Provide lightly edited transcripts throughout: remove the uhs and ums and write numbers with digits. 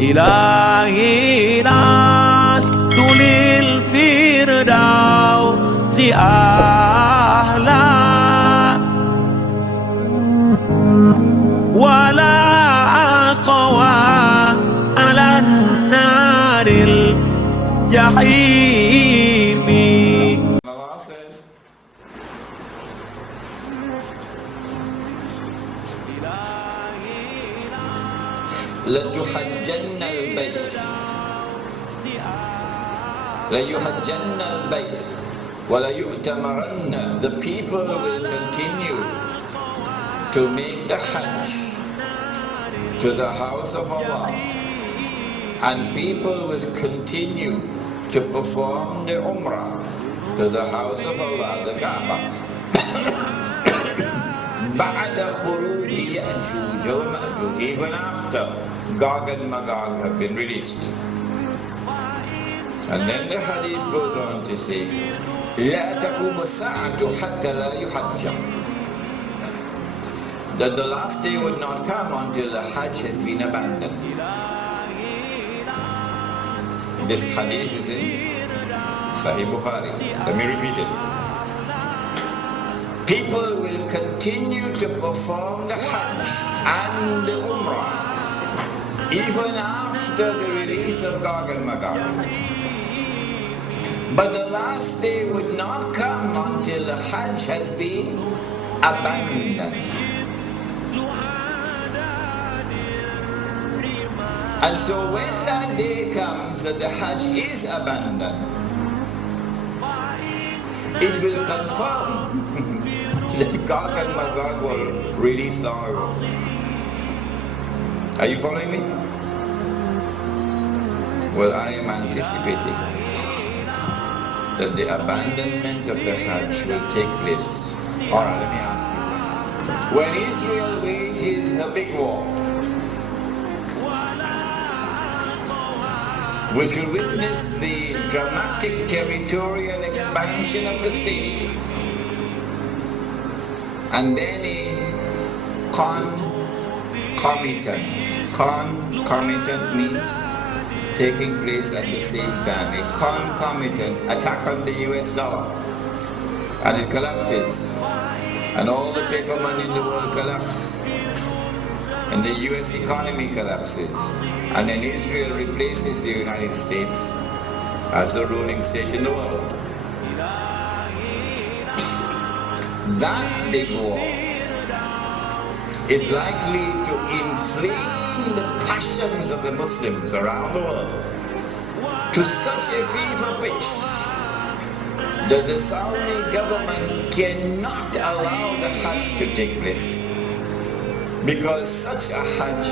إلهي لست للفردوس أهلا ولا أقوى على النار الجحيم. Allah says, لَتُحَجَّنَّ الْبَيْتِ لَيُحَجَّنَّ الْبَيْتِ وَلَيُؤْتَمَرَنَّ. The people will continue to make the Hajj to the house of Allah, and people will continue to perform the Umrah to the house of Allah, the Kaaba. بَعْدَ خُرُوجِ يَأْجُوجَ وَمَأْجُوجَ. Even after Gog and Magog have been released. And then the hadith goes on to say, لَا تَقُومُ السَّاعَةُ حَتَّى لَا يُحَجَّ. That the last day would not come until the Hajj has been abandoned. This hadith is in Sahih Bukhari. Let me repeat it. People will continue to perform the Hajj and the Umrah even after the release of Gog and Magog. But the last day would not come until the Hajj has been abandoned. And so when that day comes that the Hajj is abandoned, it will confirm that Gog and Magog were released long ago. Are you following me? Well, I am anticipating that the abandonment of the Hajj will take place. Alright, let me ask you. When Israel wages a big war, which will witness the dramatic territorial expansion of the state, and then a concomitant means taking place at the same time, a concomitant attack on the US dollar, and it collapses, and all the paper money in the world collapse, and the US economy collapses, and then Israel replaces the United States as the ruling state in the world. That big war is likely to inflame the passions of the Muslims around the world to such a fever pitch that the Saudi government cannot allow the Hajj to take place, because such a Hajj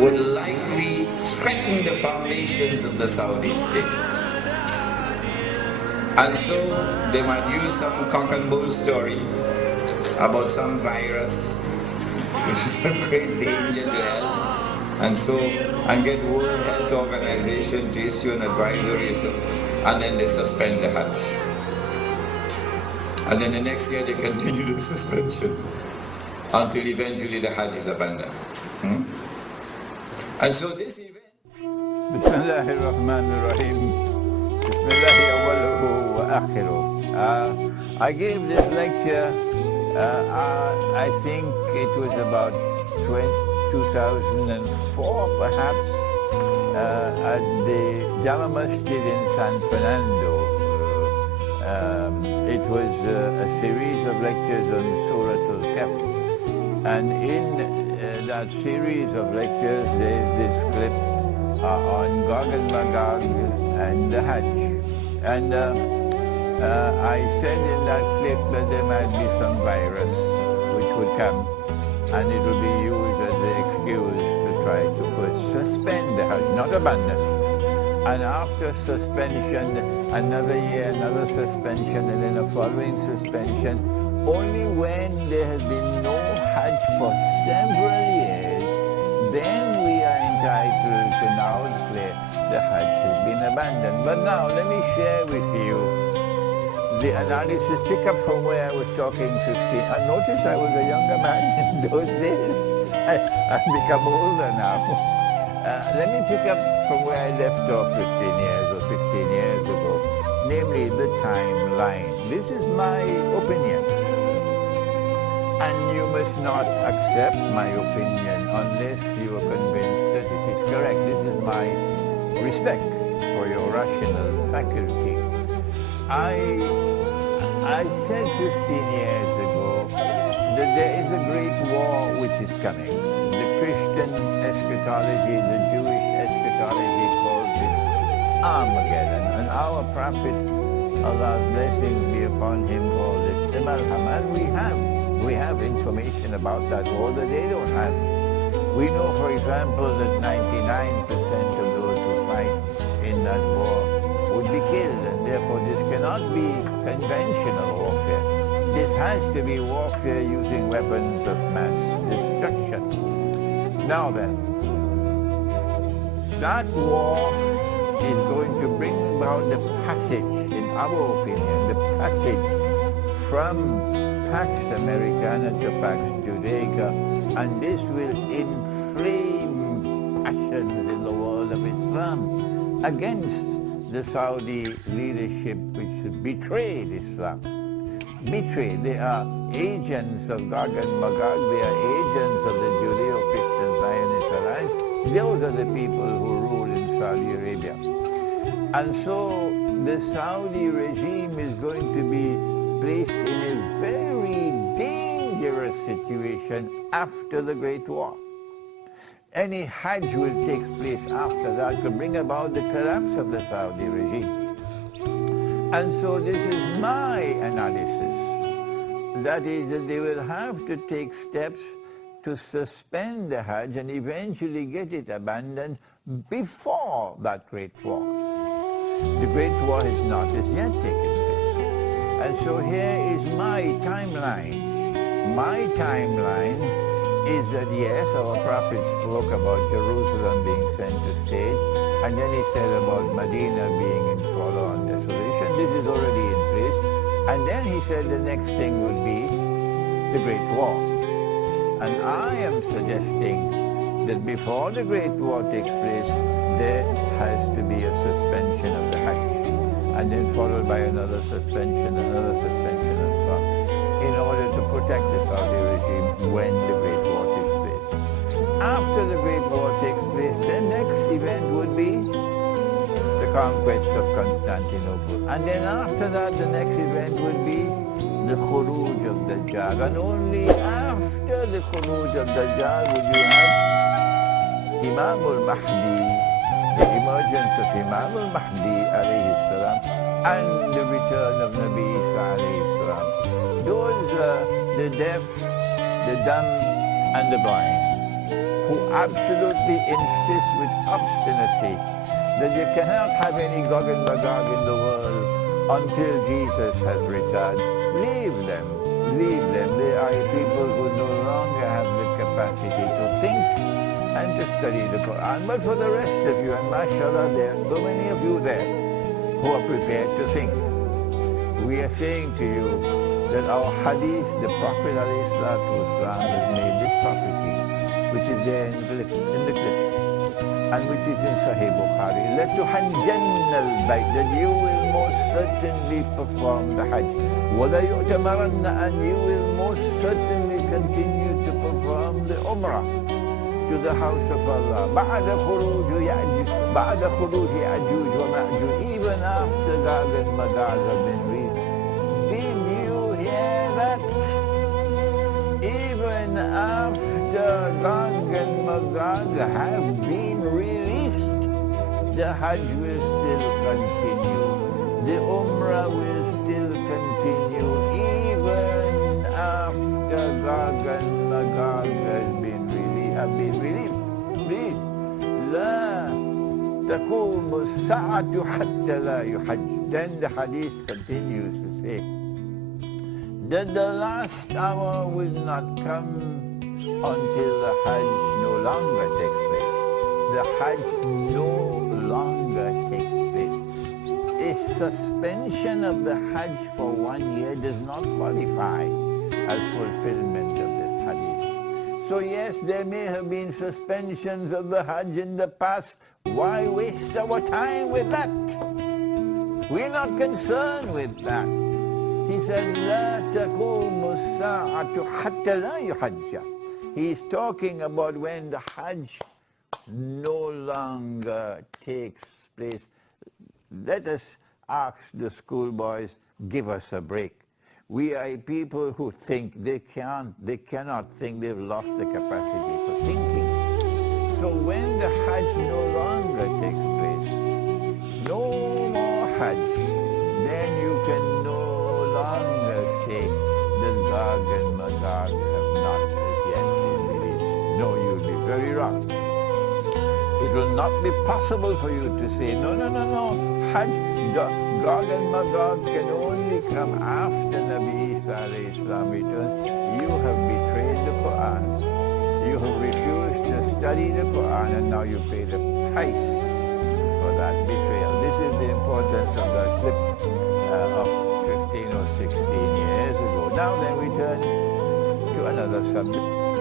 would likely threaten the foundations of the Saudi state. And so they might use some cock and bull story about some virus which is a great danger to health, and get World Health Organization to issue an advisory, and then they suspend the Hajj. And then the next year they continue the suspension until eventually the Hajj is abandoned. And so this event... Bismillahirrahmanirrahim. Bismillahi awwaluhu wa akhiruhu. I gave this lecture, I think it was about 2004 perhaps, at the Jama Masjid in San Fernando. It was a series of lectures on Surah. And in that series of lectures, there's this clip on Gog and Magog and the Hajj. And I said in that clip that there might be some virus which would come, and it would be used as the excuse to try to first suspend the Hajj, not abandon. And after suspension, another year, another suspension, and then a following suspension. Only when there has been no Hajj for several years, then we are entitled to now declare the Hajj has been abandoned. But now let me share with you the analysis, pick up from where I was talking to see. And notice I was a younger man in those days. I've become older now. let me pick up from where I left off 15 years or 16 years ago, namely the timeline. This is my opinion. And you must not accept my opinion unless you are convinced that it is correct. This is my respect for your rational faculty. I said 15 years ago that there is a great war which is coming. The Christian eschatology, the Jewish eschatology calls it Armageddon. And our Prophet, Allah's blessings be upon him, called it Malham. And we have information about that war that they don't have. We know, for example, that 99% of those who fight in that war would be killed, and therefore this cannot be conventional warfare. This has to be warfare using weapons of mass destruction. Now then, that war is going to bring about the passage, in our opinion, the passage from Pax Americana to Pax Judaica, and this will inflame passions in the world of Islam against the Saudi leadership which betrayed Islam. Betrayed. They are agents of Gog and Magog. They are agents of the Judeo-Christian Zionist Alliance. Those are the people who rule in Saudi Arabia. And so the Saudi regime is going to be placed in a very dangerous situation after the Great War. Any Hajj will take place after that could bring about the collapse of the Saudi regime. And so this is my analysis. That is that they will have to take steps to suspend the Hajj and eventually get it abandoned before that Great War. The Great War has not as yet taken place. And so here is my timeline. My timeline is that yes, our Prophet spoke about Jerusalem being center stage, and then he said about Medina being in forlorn desolation. This is already in place. And then he said the next thing would be the Great War. And I am suggesting that before the Great War takes place, there has to be a suspension of the Hajj, and then followed by another suspension, and so on, in order to protect the Saudi regime when the Great War takes place. After the Great War takes place, the next event would be the conquest of Constantinople. And then after that, the next event would be the Khuruj of Dajjal. And only after the Khuruj of Dajjal would you have Imam al-Mahdi, the emergence of Imam al-Mahdi alayhi salam, and the return of Nabi Isa alayhi salam. Those are the deaf, the dumb, and the blind, who absolutely insist with obstinacy that you cannot have any Gog and Magog in the world until Jesus has returned. Leave them. Leave them. They are people who no longer have the capacity to think and to study the Quran. But for the rest of you, and mashallah, there are so many of you there who are prepared to think. We are saying to you that our hadith, the Prophet ﷺ has made this prophecy, which is there in the clip, and which is in Sahih Bukhari. لَتُحَجَّنَّ الْبَيْتِ, that you will most certainly perform the Hajj. وَلَيُعْتَمَرَنَّ, and you will most certainly continue to perform the Umrah to the house of Allah. بعد خروج يأجوج ومأجوج, even after Gog and Magog have been released. Did you hear that? Even after Gog and Magog have been released, the Hajj will still continue. The Umrah will still continue even after Gog and Magog have been released. لا تقوم الساعة حتى لا يحج. Then the hadith continues to say that the last hour will not come until the Hajj no longer takes place. The Hajj no longer takes place. A suspension of the Hajj for 1 year does not qualify as fulfillment of this hadith. So So yes, there may have been suspensions of the Hajj in the past. Why waste our time with that? We're not concerned with that. He said, لا تقوم الساعة حتى لا يحج. He's talking about when the Hajj no longer takes place. Let us ask the schoolboys, give us a break. We are people who think they cannot think, they've lost the capacity for thinking. So when the Hajj no longer takes place, no more Hajj, then you can no longer say the Gog and Magog have not as yet been released. No, you'll be very wrong. It will not be possible for you to say, no, Hajj, Gog and Magog can only come after Nabi Isa alayhi salam returns. You have betrayed the Quran. You have refused to study the Quran, and now you pay the price for that betrayal. This is the importance of the clip of 15 or 16 years ago. Now then we turn to another subject.